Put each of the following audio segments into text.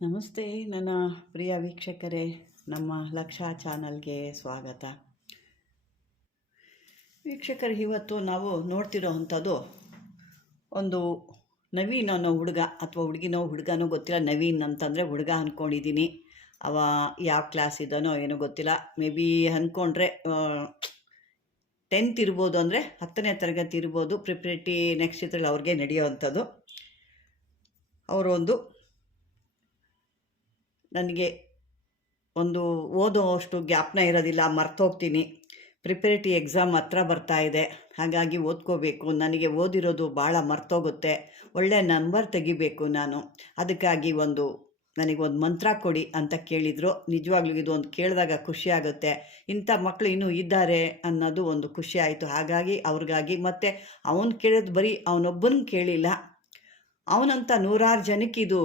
ನಮಸ್ತೆ ನನ್ನ ಪ್ರಿಯ ವೀಕ್ಷಕರೇ, ನಮ್ಮ ಲಕ್ಷ ಚಾನಲ್ಗೆ ಸ್ವಾಗತ. ವೀಕ್ಷಕರು, ಇವತ್ತು ನಾವು ನೋಡ್ತಿರೋ ಅಂಥದ್ದು ಒಂದು ನವೀನ್ ಅನ್ನೋ ಹುಡುಗ ಅಥವಾ ಹುಡುಗಿನೋ ಹುಡುಗನೋ ಗೊತ್ತಿಲ್ಲ. ನವೀನ್ ಅಂತಂದರೆ ಹುಡುಗ ಅಂದ್ಕೊಂಡಿದ್ದೀನಿ. ಅವ ಯಾವ ಕ್ಲಾಸ್ ಇದ್ದಾನೋ ಏನೋ ಗೊತ್ತಿಲ್ಲ. ಮೇ ಬಿ ಅಂದ್ಕೊಂಡ್ರೆ 10th ಇರ್ಬೋದು, ಅಂದರೆ 10ನೇ ತರಗತಿ ಇರ್ಬೋದು. ಪ್ರಿಪ್ರೇಟಿ ನೆಕ್ಸ್ಟ್ ಇದ್ರಲ್ಲಿ ಅವ್ರಿಗೆ ನಡೆಯೋ ಅಂಥದ್ದು. ಅವರು ನನಗೆ ಓದೋ ಅಷ್ಟು ಜ್ಞಾಪನ ಇರೋದಿಲ್ಲ, ಮರ್ತೋಗ್ತೀನಿ. ಪ್ರಿಪರೇಟರಿ ಎಕ್ಸಾಮ್ ಹತ್ರ ಬರ್ತಾ ಇದೆ, ಹಾಗಾಗಿ ಓದ್ಕೋಬೇಕು. ನನಗೆ ಓದಿರೋದು ಭಾಳ ಮರ್ತೋಗುತ್ತೆ. ಒಳ್ಳೆ ನಂಬರ್ ತೆಗಿಬೇಕು ನಾನು. ಅದಕ್ಕಾಗಿ ನನಗೊಂದು ಮಂತ್ರ ಕೊಡಿ ಅಂತ ಕೇಳಿದರು. ನಿಜವಾಗ್ಲೂ ಇದು ಕೇಳಿದಾಗ ಖುಷಿ ಆಗುತ್ತೆ. ಇಂಥ ಮಕ್ಕಳು ಇನ್ನೂ ಇದ್ದಾರೆ ಅನ್ನೋದು ಒಂದು ಖುಷಿ ಆಯಿತು. ಹಾಗಾಗಿ ಅವ್ರಿಗಾಗಿ, ಮತ್ತು ಅವನು ಕೇಳೋದು ಬರೀ ಅವನೊಬ್ಬನ ಕೇಳಿಲ್ಲ, ಅವನಂತ 100 ಜನಕ್ಕೆ ಇದು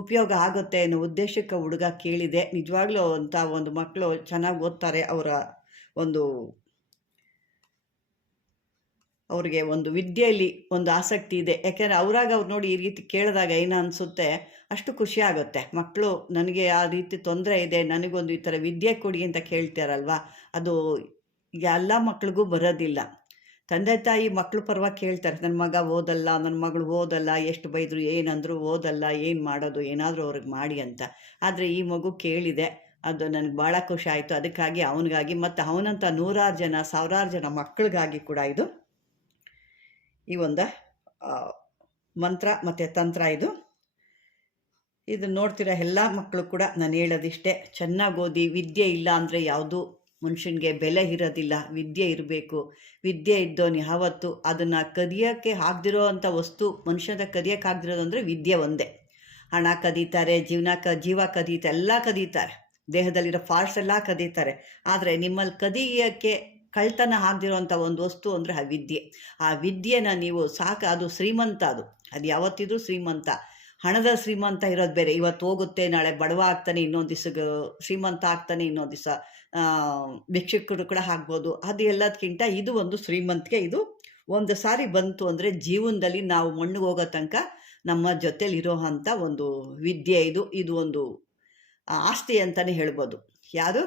ಉಪಯೋಗ ಆಗುತ್ತೆ ಅನ್ನೋ ಉದ್ದೇಶಕ್ಕೆ ಹುಡುಗ ಕೇಳಿದೆ. ನಿಜವಾಗ್ಲೂ ಅಂತ ಒಂದು ಮಕ್ಕಳು ಚೆನ್ನಾಗಿ ಓದ್ತಾರೆ. ಅವ್ರಿಗೆ ಒಂದು ವಿದ್ಯೆಯಲ್ಲಿ ಒಂದು ಆಸಕ್ತಿ ಇದೆ. ಯಾಕೆಂದರೆ ಅವ್ರು ನೋಡಿ ಈ ರೀತಿ ಕೇಳಿದಾಗ ಏನು ಅನಿಸುತ್ತೆ, ಅಷ್ಟು ಖುಷಿ ಆಗುತ್ತೆ. ಮಕ್ಕಳು ನನಗೆ ಆ ರೀತಿ ತೊಂದರೆ ಇದೆ, ನನಗೊಂದು ಈ ಥರ ವಿದ್ಯೆ ಕೊಡಿ ಅಂತ ಕೇಳ್ತಾರಲ್ವ, ಅದು ಎಲ್ಲ ಮಕ್ಳಿಗೂ ಬರೋದಿಲ್ಲ. ತಂದೆ ತಾಯಿ ಮಕ್ಕಳು ಪರವಾಗಿ ಕೇಳ್ತಾರೆ, ನನ್ನ ಮಗ ಓದಲ್ಲ, ನನ್ನ ಮಗಳು ಓದಲ್ಲ, ಎಷ್ಟು ಬೈದರು ಏನಂದ್ರು ಓದಲ್ಲ, ಏನು ಮಾಡೋದು, ಏನಾದರೂ ಅವ್ರಿಗೆ ಮಾಡಿ ಅಂತ. ಆದರೆ ಈ ಮಗು ಕೇಳಿದೆ, ಅದು ನನಗೆ ಭಾಳ ಖುಷಿ ಆಯಿತು. ಅದಕ್ಕಾಗಿ ಅವನಿಗಾಗಿ ಮತ್ತು ಅವನಂಥ 100 ಜನ 1000 ಜನ ಮಕ್ಕಳಿಗಾಗಿ ಕೂಡ ಈ ಒಂದು ಮಂತ್ರ ಮತ್ತು ತಂತ್ರ ಇದು ನೋಡ್ತಿರೋ ಎಲ್ಲ ಮಕ್ಕಳು ಕೂಡ ನಾನು ಹೇಳೋದಿಷ್ಟೇ, ಚೆನ್ನಾಗಿ ಓದಿ. ವಿದ್ಯೆ ಇಲ್ಲ ಅಂದರೆ ಯಾವುದು ಮನುಷ್ಯನಿಗೆ ಬೆಲೆ ಇರೋದಿಲ್ಲ. ವಿದ್ಯೆ ಇರಬೇಕು. ವಿದ್ಯೆ ಇದ್ದವನು ಯಾವತ್ತು ಅದನ್ನು ಕದಿಯೋಕ್ಕೆ ಆಗದಿರೋ ಅಂಥ ವಸ್ತು ಮನುಷ್ಯನ ಕದಿಯೋಕ್ಕೆ ಆಗದಿರೋದು ಅಂದರೆ ವಿದ್ಯೆ ಒಂದೇ. ಹಣ ಕದೀತಾರೆ, ಜೀವ ಕದೀತಾರೆ, ಎಲ್ಲ ಕದೀತಾರೆ, ದೇಹದಲ್ಲಿರೋ ಫಾರ್ಟ್ಸ್ ಎಲ್ಲ ಕದೀತಾರೆ. ಆದರೆ ನಿಮ್ಮಲ್ಲಿ ಕದಿಯೋಕ್ಕೆ ಕಳ್ತನ ಆಗದಿರೋ ಅಂಥ ಒಂದು ವಸ್ತು ಅಂದರೆ ಆ ವಿದ್ಯೆ. ಆ ವಿದ್ಯೆನ ನೀವು ಅದು ಶ್ರೀಮಂತ, ಅದು ಯಾವತ್ತಿದ್ರೂ ಶ್ರೀಮಂತ. ಹಣದ ಶ್ರೀಮಂತ ಇರೋದು ಬೇರೆ. ಇವತ್ತು ಹೋಗುತ್ತೆ, ನಾಳೆ ಬಡವ ಆಗ್ತಾನೆ, ಇನ್ನೊಂದು ದಿವಸ ಶ್ರೀಮಂತ ಆಗ್ತಾನೆ, ಇನ್ನೊಂದು ದಿವಸ ಭಿಕ್ಷುಕರು ಕೂಡ ಆಗ್ಬೋದು. ಅದು ಎಲ್ಲದಕ್ಕಿಂತ ಇದು ಒಂದು ಶ್ರೀಮಂತಿಕೆ. ಇದು ಒಂದು ಸಾರಿ ಬಂತು ಅಂದರೆ ಜೀವನದಲ್ಲಿ ನಾವು ಮಣ್ಣಿಗೆ ಹೋಗೋ ತನಕ ನಮ್ಮ ಜೊತೇಲಿರೋ ಅಂಥ ಒಂದು ವಿದ್ಯೆ. ಇದು ಒಂದು ಆಸ್ತಿ ಅಂತಲೇ ಹೇಳ್ಬೋದು. ಯಾವುದು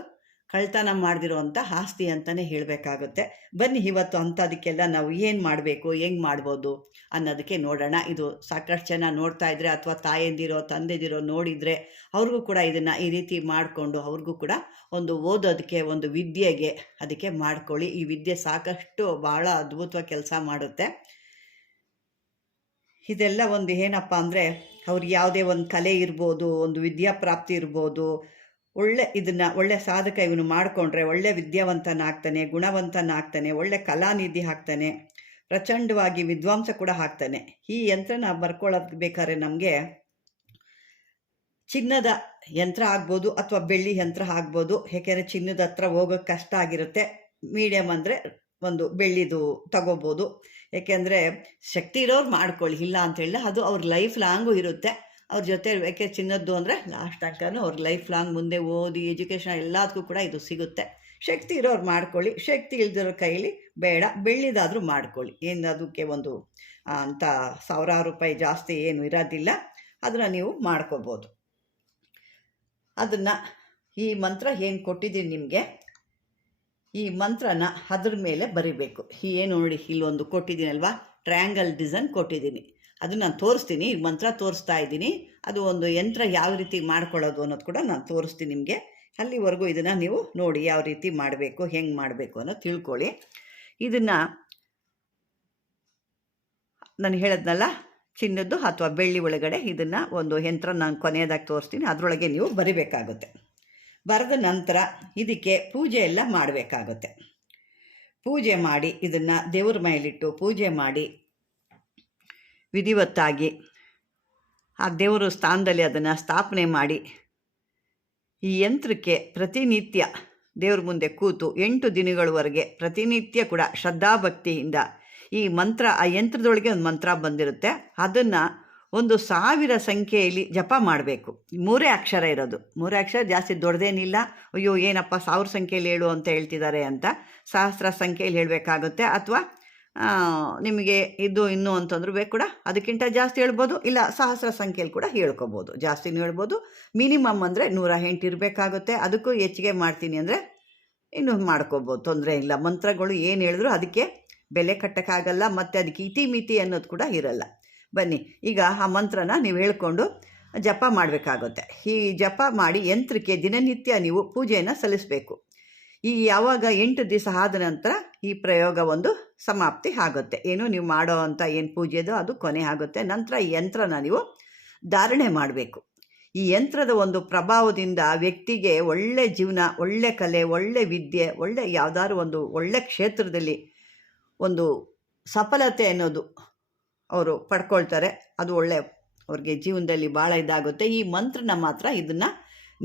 ಕಳ್ತನ ಮಾಡದಿರೋ ಅಂಥ ಆಸ್ತಿ ಅಂತಲೇ ಹೇಳಬೇಕಾಗುತ್ತೆ. ಬನ್ನಿ, ಇವತ್ತು ಅಂಥದಕ್ಕೆಲ್ಲ ನಾವು ಏನು ಮಾಡಬೇಕು, ಹೆಂಗೆ ಮಾಡ್ಬೋದು ಅನ್ನೋದಕ್ಕೆ ನೋಡೋಣ. ಇದು ಸಾಕಷ್ಟು ಜನ ನೋಡ್ತಾ ಇದ್ರೆ ಅಥವಾ ತಾಯಂದಿರೋ ತಂದೆದಿರೋ ನೋಡಿದರೆ ಅವ್ರಿಗೂ ಕೂಡ ಇದನ್ನು ಈ ರೀತಿ ಮಾಡಿಕೊಂಡು ಅವ್ರಿಗೂ ಕೂಡ ಒಂದು ಓದೋದಕ್ಕೆ, ಒಂದು ವಿದ್ಯೆಗೆ ಅದಕ್ಕೆ ಮಾಡ್ಕೊಳ್ಳಿ. ಈ ವಿದ್ಯೆ ಸಾಕಷ್ಟು ಭಾಳ ಅದ್ಭುತವಾಗಿ ಕೆಲಸ ಮಾಡುತ್ತೆ. ಇದೆಲ್ಲ ಏನಪ್ಪ ಅಂದರೆ, ಅವ್ರಿಗೆ ಯಾವುದೇ ಒಂದು ಕಲೆ ಇರ್ಬೋದು, ಒಂದು ವಿದ್ಯಾಪ್ರಾಪ್ತಿ ಇರ್ಬೋದು, ಒಳ್ಳೆ ಸಾಧಕ ಇವನು ಮಾಡಿಕೊಂಡ್ರೆ ಒಳ್ಳೆ ವಿದ್ಯಾವಂತನಾಗ್ತಾನೆ, ಗುಣವಂತನಾಗ್ತಾನೆ, ಒಳ್ಳೆ ಕಲಾನಿಧಿ ಆಗ್ತಾನೆ, ಪ್ರಚಂಡವಾಗಿ ವಿದ್ವಾಂಸ ಕೂಡ ಆಗ್ತಾನೆ. ಈ ಯಂತ್ರನ ಬರ್ಕೊಳ್ಳೋದು ಬೇಕಾದ್ರೆ ನಮಗೆ ಚಿನ್ನದ ಯಂತ್ರ ಆಗ್ಬೋದು ಅಥವಾ ಬೆಳ್ಳಿ ಯಂತ್ರ ಆಗ್ಬೋದು. ಏಕೆಂದರೆ ಚಿನ್ನದ ಹತ್ರ ಹೋಗೋಕ್ಕೆ ಕಷ್ಟ ಆಗಿರುತ್ತೆ. ಮೀಡಿಯಮ್ ಅಂದರೆ ಒಂದು ಬೆಳ್ಳಿದು ತಗೋಬೋದು. ಏಕೆಂದರೆ ಶಕ್ತಿ ಇರೋರು ಮಾಡ್ಕೊಳ್ಳಿ, ಇಲ್ಲ ಅಂತ ಹೇಳಿದ್ರೆ ಅದು ಅವ್ರ ಲೈಫ್ ಲಾಂಗು ಇರುತ್ತೆ. ಅವ್ರ ಜೊತೆ ಯಾಕೆ ಚಿನ್ನದ್ದು ಅಂದರೆ ಲಾಸ್ಟ್ ತನಕನೂ ಅವ್ರ ಲೈಫ್ ಲಾಂಗ್ ಮುಂದೆ ಓದಿ ಎಜುಕೇಷನ್ ಎಲ್ಲದಕ್ಕೂ ಕೂಡ ಇದು ಸಿಗುತ್ತೆ. ಶಕ್ತಿ ಇರೋರು ಮಾಡ್ಕೊಳ್ಳಿ, ಶಕ್ತಿ ಇಲ್ದಿರೋ ಕೈಲಿ ಬೇಡ, ಬೆಳ್ಳಿದಾದರೂ ಮಾಡ್ಕೊಳ್ಳಿ. ಏನು ಅದಕ್ಕೆ ಒಂದು ಅಂಥ 1000 ರೂಪಾಯಿ ಜಾಸ್ತಿ ಏನು ಇರೋದಿಲ್ಲ, ಅದನ್ನು ನೀವು ಮಾಡ್ಕೋಬೋದು. ಅದನ್ನು ಈ ಮಂತ್ರ ಏನು ಕೊಟ್ಟಿದ್ದೀನಿ ನಿಮಗೆ, ಈ ಮಂತ್ರನ ಅದ್ರ ಮೇಲೆ ಬರಿಬೇಕು. ಏನು ನೋಡಿ, ಇಲ್ಲೊಂದು ಕೊಟ್ಟಿದ್ದೀನಲ್ವಾ, ಟ್ರಯಾಂಗಲ್ ಡಿಸೈನ್ ಕೊಟ್ಟಿದ್ದೀನಿ. ಅದು ನಾನು ತೋರಿಸ್ತೀನಿ. ಈ ಮಂತ್ರ ತೋರಿಸ್ತಾ ಇದ್ದೀನಿ. ಅದು ಒಂದು ಯಂತ್ರ ಯಾವ ರೀತಿ ಮಾಡ್ಕೊಳ್ಳೋದು ಅನ್ನೋದು ಕೂಡ ನಾನು ತೋರಿಸ್ತೀನಿ ನಿಮಗೆ. ಅಲ್ಲಿವರೆಗೂ ಇದನ್ನು ನೀವು ನೋಡಿ ಯಾವ ರೀತಿ ಮಾಡಬೇಕು, ಹೆಂಗೆ ಮಾಡಬೇಕು ಅನ್ನೋದು ತಿಳ್ಕೊಳ್ಳಿ. ಇದನ್ನು ನಾನು ಹೇಳಿದ್ನಲ್ಲ, ಚಿನ್ನದ್ದು ಅಥವಾ ಬೆಳ್ಳಿ ಒಳಗಡೆ ಇದನ್ನು ಒಂದು ಯಂತ್ರ ನಾನು ಕೊನೆಯದಾಗಿ ತೋರಿಸ್ತೀನಿ. ಅದರೊಳಗೆ ನೀವು ಬರಿಬೇಕಾಗುತ್ತೆ. ಬರೆದ ನಂತರ ಇದಕ್ಕೆ ಪೂಜೆ ಎಲ್ಲ ಮಾಡಬೇಕಾಗುತ್ತೆ. ಪೂಜೆ ಮಾಡಿ ಇದನ್ನು ದೇವ್ರ ಮೇಲಿಟ್ಟು ಪೂಜೆ ಮಾಡಿ ವಿಧಿವತ್ತಾಗಿ ಆ ದೇವರ ಸ್ಥಾನದಲ್ಲಿ ಅದನ್ನು ಸ್ಥಾಪನೆ ಮಾಡಿ, ಈ ಯಂತ್ರಕ್ಕೆ ಪ್ರತಿನಿತ್ಯ ದೇವ್ರ ಮುಂದೆ ಕೂತು 8 ದಿನಗಳವರೆಗೆ ಪ್ರತಿನಿತ್ಯ ಕೂಡ ಶ್ರದ್ಧಾಭಕ್ತಿಯಿಂದ ಈ ಮಂತ್ರ, ಆ ಯಂತ್ರದೊಳಗೆ ಒಂದು ಮಂತ್ರ ಬಂದಿರುತ್ತೆ, ಅದನ್ನು 1000 ಸಂಖ್ಯೆಯಲ್ಲಿ ಜಪ ಮಾಡಬೇಕು. 3 ಅಕ್ಷರ ಇರೋದು, 3 ಅಕ್ಷರ, ಜಾಸ್ತಿ ದೊಡ್ಡದೇನಿಲ್ಲ. ಅಯ್ಯೋ ಏನಪ್ಪ 1000 ಸಂಖ್ಯೆಯಲ್ಲಿ ಹೇಳು ಅಂತ ಹೇಳ್ತಿದ್ದಾರೆ ಅಂತ 1000 ಸಂಖ್ಯೆಯಲ್ಲಿ ಹೇಳಬೇಕಾಗುತ್ತೆ. ಅಥವಾ ನಿಮಗೆ ಇದು ಇನ್ನೂ ಅಂತಂದ್ರೂ ಬೇಕು ಕೂಡ ಅದಕ್ಕಿಂತ ಜಾಸ್ತಿ ಹೇಳ್ಬೋದು, ಇಲ್ಲ ಸಹಸ್ರ ಸಂಖ್ಯೆಯಲ್ಲಿ ಕೂಡ ಹೇಳ್ಕೊಬೋದು, ಜಾಸ್ತಿನೂ ಹೇಳ್ಬೋದು. ಮಿನಿಮಮ್ ಅಂದರೆ 108 ಇರಬೇಕಾಗುತ್ತೆ. ಅದಕ್ಕೂ ಹೆಚ್ಚಿಗೆ ಮಾಡ್ತೀನಿ ಅಂದರೆ ಇನ್ನೂ ಮಾಡ್ಕೋಬೋದು, ತೊಂದರೆ ಇಲ್ಲ. ಮಂತ್ರಗಳು ಏನು ಹೇಳಿದ್ರು ಅದಕ್ಕೆ ಬೆಲೆ ಕಟ್ಟೋಕ್ಕಾಗಲ್ಲ, ಮತ್ತು ಅದಕ್ಕೆ ಇತಿಮಿತಿ ಅನ್ನೋದು ಕೂಡ ಇರಲ್ಲ. ಬನ್ನಿ ಈಗ ಆ ಮಂತ್ರನ ನೀವು ಹೇಳ್ಕೊಂಡು ಜಪ ಮಾಡಬೇಕಾಗುತ್ತೆ. ಈ ಜಪ ಮಾಡಿ ಯಂತ್ರಕ್ಕೆ ದಿನನಿತ್ಯ ನೀವು ಪೂಜೆಯನ್ನು ಸಲ್ಲಿಸಬೇಕು. ಈ ಯಾವಾಗ 8 ದಿವಸ ಆದ ನಂತರ ಈ ಪ್ರಯೋಗ ಒಂದು ಸಮಾಪ್ತಿ ಆಗುತ್ತೆ. ಏನು ನೀವು ಮಾಡೋ ಅಂಥ ಏನು ಪೂಜೆದೋ ಅದು ಕೊನೆ ಆಗುತ್ತೆ. ನಂತರ ಈ ಯಂತ್ರನ ನೀವು ಧಾರಣೆ ಮಾಡಬೇಕು. ಈ ಯಂತ್ರದ ಒಂದು ಪ್ರಭಾವದಿಂದ ವ್ಯಕ್ತಿಗೆ ಒಳ್ಳೆ ಜೀವನ, ಒಳ್ಳೆ ಕಲೆ, ಒಳ್ಳೆ ವಿದ್ಯೆ, ಒಳ್ಳೆ ಯಾವುದಾದ್ರು ಒಂದು ಒಳ್ಳೆ ಕ್ಷೇತ್ರದಲ್ಲಿ ಒಂದು ಸಫಲತೆ ಅನ್ನೋದು ಅವರು ಪಡ್ಕೊಳ್ತಾರೆ. ಅದು ಒಳ್ಳೆ ಅವ್ರಿಗೆ ಜೀವನದಲ್ಲಿ ಭಾಳ ಇದಾಗುತ್ತೆ. ಈ ಮಂತ್ರನ ಮಾತ್ರ ಇದನ್ನು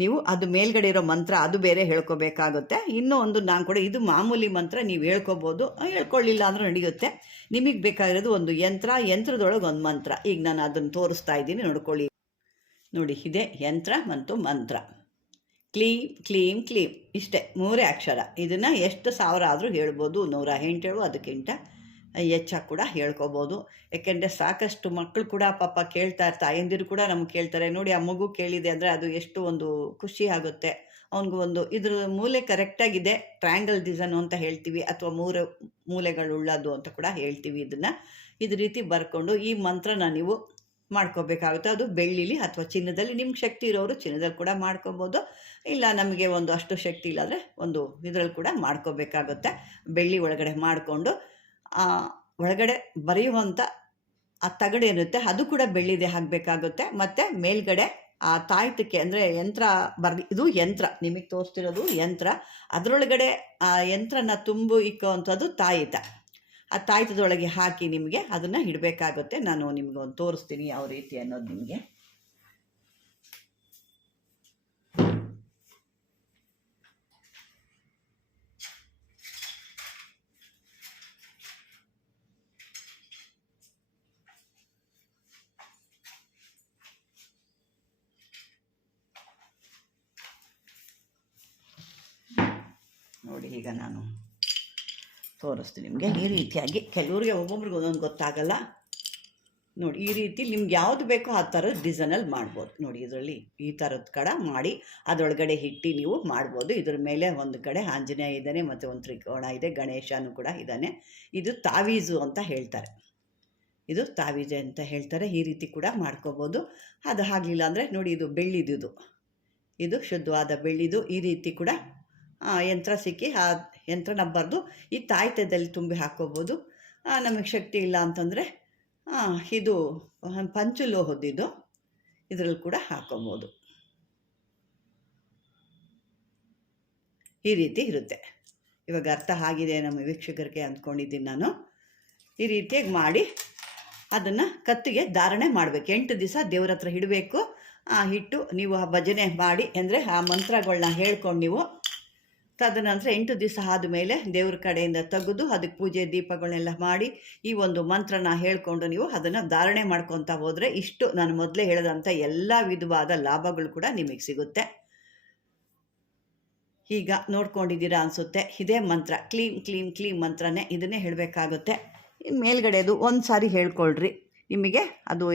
ನೀವು ಅದು ಮೇಲ್ಗಡೆ ಇರೋ ಮಂತ್ರ ಅದು ಬೇರೆ ಹೇಳ್ಕೊಬೇಕಾಗುತ್ತೆ. ಇನ್ನೂ ಒಂದು ನಾನು ಕೂಡ ಇದು ಮಾಮೂಲಿ ಮಂತ್ರ ನೀವು ಹೇಳ್ಕೊಬೋದು, ಹೇಳ್ಕೊಳ್ಳಿಲ್ಲ ಅಂದರೂ ನಡೆಯುತ್ತೆ. ನಿಮಗೆ ಬೇಕಾಗಿರೋದು ಒಂದು ಯಂತ್ರದೊಳಗೆ ಒಂದು ಮಂತ್ರ. ಈಗ ನಾನು ಅದನ್ನು ತೋರಿಸ್ತಾ ಇದ್ದೀನಿ, ನೋಡ್ಕೊಳ್ಳಿ. ನೋಡಿ, ಇದೆ ಯಂತ್ರ ಮತ್ತು ಮಂತ್ರ. ಕ್ಲೀಂ ಕ್ಲೀಂ ಕ್ಲೀಂ, ಇಷ್ಟೇ 3 ಅಕ್ಷರ. ಇದನ್ನು ಎಷ್ಟು ಸಾವಿರ ಆದರೂ ಹೇಳ್ಬೋದು, 108 ಹೇಳು, ಅದಕ್ಕಿಂತ ಹೆಚ್ಚಾಗಿ ಕೂಡ ಹೇಳ್ಕೊಬೋದು. ಯಾಕೆಂದರೆ ಸಾಕಷ್ಟು ಮಕ್ಕಳು ಕೂಡ ಪಾಪ ಕೇಳ್ತಾರೆ, ತಾಯಂದಿರು ಕೂಡ ನಮ್ಗೆ ಕೇಳ್ತಾರೆ. ನೋಡಿ, ಆ ಮಗು ಕೇಳಿದೆ ಅಂದರೆ ಅದು ಎಷ್ಟು ಒಂದು ಖುಷಿ ಆಗುತ್ತೆ. ಅವನಿಗೂ ಒಂದು ಇದ್ರ ಮೂಲೆ ಕರೆಕ್ಟಾಗಿದೆ, ಟ್ರ್ಯಾಂಗಲ್ ಡಿಸೈನು ಅಂತ ಹೇಳ್ತೀವಿ, ಅಥವಾ 3 ಮೂಲೆಗಳುಳ್ಳದು ಅಂತ ಕೂಡ ಹೇಳ್ತೀವಿ. ಇದನ್ನು ಇದೇ ರೀತಿ ಬರ್ಕೊಂಡು ಈ ಮಂತ್ರನ ನೀವು ಮಾಡ್ಕೋಬೇಕಾಗುತ್ತೆ. ಅದು ಬೆಳ್ಳಿಲಿ ಅಥವಾ ಚಿನ್ನದಲ್ಲಿ, ನಿಮ್ಗೆ ಶಕ್ತಿ ಇರೋರು ಚಿನ್ನದಲ್ಲಿ ಕೂಡ ಮಾಡ್ಕೊಬೋದು. ಇಲ್ಲ ನಮಗೆ ಒಂದು ಅಷ್ಟು ಶಕ್ತಿ ಇಲ್ಲಾಂದರೆ ಒಂದು ಇದರಲ್ಲಿ ಕೂಡ ಮಾಡ್ಕೋಬೇಕಾಗುತ್ತೆ. ಬೆಳ್ಳಿ ಒಳಗಡೆ ಮಾಡಿಕೊಂಡು ಒಳಗಡೆ ಬರೆಯುವಂಥ ಆ ತಗಡು ಇರುತ್ತೆ ಅದು ಕೂಡ ಬೆಳ್ಳಿದೆ ಆಗಬೇಕಾಗುತ್ತೆ. ಮತ್ತು ಮೇಲ್ಗಡೆ ಆ ತಾಯ್ತಕ್ಕೆ ಅಂದರೆ ಯಂತ್ರ ಇದು ಯಂತ್ರ ನಿಮಗೆ ತೋರಿಸ್ತಿರೋದು ಯಂತ್ರ. ಅದರೊಳಗಡೆ ಆ ಯಂತ್ರನ ಇಕ್ಕುವಂಥದ್ದು ತಾಯಿತ. ಆ ತಾಯ್ತದೊಳಗೆ ಹಾಕಿ ನಿಮಗೆ ಅದನ್ನು ಇಡಬೇಕಾಗುತ್ತೆ. ನಾನು ನಿಮಗೆ ಒಂದು ತೋರಿಸ್ತೀನಿ ಯಾವ ರೀತಿ ಅನ್ನೋದು ನಿಮಗೆ. ನೋಡಿ, ಈಗ ನಾನು ತೋರಿಸ್ತೀನಿ ನಿಮಗೆ ಈ ರೀತಿಯಾಗಿ. ಕೆಲವ್ರಿಗೆ ಒಬ್ಬೊಬ್ರಿಗೆ ಒಂದೊಂದು ಗೊತ್ತಾಗಲ್ಲ. ನೋಡಿ, ಈ ರೀತಿ ನಿಮ್ಗೆ ಯಾವುದು ಬೇಕೋ ಆ ಥರದ ಡಿಸೈನಲ್ಲಿ ಮಾಡ್ಬೋದು. ನೋಡಿ, ಇದರಲ್ಲಿ ಈ ಥರದ ಕಡೆ ಮಾಡಿ ಅದರೊಳಗಡೆ ಇಟ್ಟು ನೀವು ಮಾಡ್ಬೋದು. ಇದ್ರ ಮೇಲೆ ಒಂದು ಕಡೆ ಆಂಜನೇಯ ಇದ್ದಾನೆ, ಮತ್ತು ಒಂದು ತ್ರಿಕೋಣ ಇದೆ, ಗಣೇಶನೂ ಕೂಡ ಇದ್ದಾನೆ. ಇದು ತಾವೀಜು ಅಂತ ಹೇಳ್ತಾರೆ, ಇದು ತಾವೀಜೆ ಅಂತ ಹೇಳ್ತಾರೆ. ಈ ರೀತಿ ಕೂಡ ಮಾಡ್ಕೋಬೋದು. ಅದು ಆಗಲಿಲ್ಲ ಅಂದರೆ ನೋಡಿ, ಇದು ಬೆಳ್ಳಿದು, ಇದು ಶುದ್ಧವಾದ ಬೆಳ್ಳಿದು. ಈ ರೀತಿ ಕೂಡ ಯಂತ್ರ ಸಿಕ್ಕಿ ಆ ಯಂತ್ರನ ಬರೆದು ಈ ತಾಯ್ತದಲ್ಲಿ ತುಂಬಿ ಹಾಕ್ಕೋಬೋದು. ನಮಗೆ ಶಕ್ತಿ ಇಲ್ಲ ಅಂತಂದರೆ ಇದು ಪಂಚಲೋಹದ್ದು, ಇದರಲ್ಲಿ ಕೂಡ ಹಾಕ್ಕೋಬೋದು. ಈ ರೀತಿ ಇರುತ್ತೆ. ಇವಾಗ ಅರ್ಥ ಆಗಿದೆ ನಮ್ಮ ವೀಕ್ಷಕರಿಗೆ ಅಂದ್ಕೊಂಡಿದ್ದೀನಿ ನಾನು. ಈ ರೀತಿಯಾಗಿ ಮಾಡಿ ಅದನ್ನು ಕತ್ತಿಗೆ ಧಾರಣೆ ಮಾಡಬೇಕು. 8 ದಿವಸ ದೇವ್ರ ಹತ್ರ ಇಡಬೇಕು. ಇಟ್ಟು ನೀವು ಆ ಭಜನೆ ಮಾಡಿ ಅಂದರೆ ಆ ಮಂತ್ರಗಳನ್ನ ಹೇಳ್ಕೊಂಡು ನೀವು ತದನಂತರ 8 ದಿವಸ ಆದಮೇಲೆ ದೇವ್ರ ಕಡೆಯಿಂದ ತೆಗೆದು ಅದಕ್ಕೆ ಪೂಜೆ ದೀಪಗಳನ್ನೆಲ್ಲ ಮಾಡಿ ಈ ಒಂದು ಮಂತ್ರನ ಹೇಳ್ಕೊಂಡು ನೀವು ಅದನ್ನು ಧಾರಣೆ ಮಾಡ್ಕೊತಾ ಹೋದರೆ ಇಷ್ಟು ನಾನು ಮೊದಲೇ ಹೇಳಿದಂಥ ಎಲ್ಲ ವಿಧವಾದ ಲಾಭಗಳು ಕೂಡ ನಿಮಗೆ ಸಿಗುತ್ತೆ. ಈಗ ನೋಡ್ಕೊಂಡಿದ್ದೀರಾ ಅನಿಸುತ್ತೆ. ಇದೇ ಮಂತ್ರ, ಕ್ಲೀಂ ಕ್ಲೀಂ ಕ್ಲೀಂ ಮಂತ್ರನೇ, ಇದನ್ನೇ ಹೇಳಬೇಕಾಗುತ್ತೆ. ಮೇಲ್ಗಡೆದು ಒಂದು ಸಾರಿ ಹೇಳ್ಕೊಳ್ರಿ. ನಿಮಗೆ ಅದು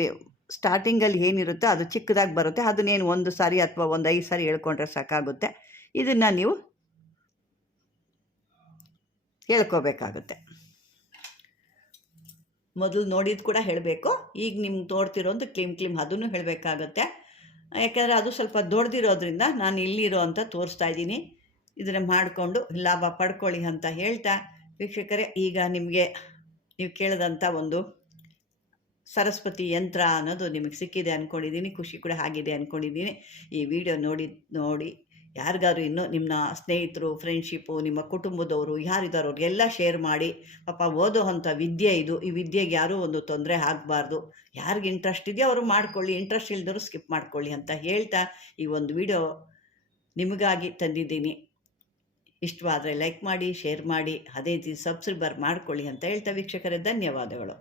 ಸ್ಟಾರ್ಟಿಂಗಲ್ಲಿ ಏನಿರುತ್ತೋ ಅದು ಚಿಕ್ಕದಾಗಿ ಬರುತ್ತೆ. ಅದನ್ನೇನು 1 ಸಾರಿ ಅಥವಾ ಒಂದು 5 ಸಾರಿ ಹೇಳ್ಕೊಂಡ್ರೆ ಸಾಕಾಗುತ್ತೆ. ಇದನ್ನು ನೀವು ಹೇಳ್ಕೋಬೇಕಾಗುತ್ತೆ. ಮೊದಲು ನೋಡಿದ್ದು ಕೂಡ ಹೇಳಬೇಕು. ಈಗ ನಿಮ್ಗೆ ತೋಡ್ತಿರೋದು ಕ್ಲೀಮ್ ಕ್ಲೀಮ್ ಅದನ್ನು ಹೇಳಬೇಕಾಗತ್ತೆ. ಯಾಕೆಂದರೆ ಅದು ಸ್ವಲ್ಪ ದೊಡ್ಡದಿರೋದ್ರಿಂದ ನಾನು ಇಲ್ಲಿರೋ ಅಂತ ತೋರಿಸ್ತಾ ಇದ್ದೀನಿ. ಇದನ್ನು ಮಾಡಿಕೊಂಡು ಲಾಭ ಪಡ್ಕೊಳ್ಳಿ ಅಂತ ಹೇಳ್ತಾ, ವೀಕ್ಷಕರೇ, ಈಗ ನಿಮಗೆ ನೀವು ಕೇಳಿದಂಥ ಒಂದು ಸರಸ್ವತಿ ಯಂತ್ರ ಅನ್ನೋದು ನಿಮಗೆ ಸಿಕ್ಕಿದೆ ಅಂದ್ಕೊಂಡಿದ್ದೀನಿ. ಖುಷಿ ಕೂಡ ಆಗಿದೆ ಅಂದ್ಕೊಂಡಿದ್ದೀನಿ. ಈ ವಿಡಿಯೋ ನೋಡಿ ಯಾರಿಗಾದ್ರು ಇನ್ನೂ ನಿಮ್ಮ ಸ್ನೇಹಿತರು, ಫ್ರೆಂಡ್ಶಿಪ್ಪು, ನಿಮ್ಮ ಕುಟುಂಬದವರು ಯಾರಿದ್ದಾರೋ ಅವ್ರಿಗೆಲ್ಲ ಶೇರ್ ಮಾಡಿ. ಪಾಪ ಓದೋ ಅಂಥ ವಿದ್ಯೆ ಇದು. ಈ ವಿದ್ಯೆಗೆ ಯಾರೂ ಒಂದು ತೊಂದರೆ ಆಗಬಾರ್ದು. ಯಾರಿಗೆ ಇಂಟ್ರೆಸ್ಟ್ ಇದೆಯೋ ಅವರು ಮಾಡ್ಕೊಳ್ಳಿ, ಇಂಟ್ರೆಸ್ಟ್ ಇಲ್ದವರು ಸ್ಕಿಪ್ ಮಾಡ್ಕೊಳ್ಳಿ ಅಂತ ಹೇಳ್ತಾ ಈ ಒಂದು ವಿಡಿಯೋ ನಿಮಗಾಗಿ ತಂದಿದ್ದೀನಿ. ಇಷ್ಟವಾದರೆ ಲೈಕ್ ಮಾಡಿ, ಶೇರ್ ಮಾಡಿ, ಅದೇ ರೀತಿ ಸಬ್ಸ್ಕ್ರೈಬರ್ ಮಾಡ್ಕೊಳ್ಳಿ ಅಂತ ಹೇಳ್ತಾ ವೀಕ್ಷಕರೇ ಧನ್ಯವಾದಗಳು.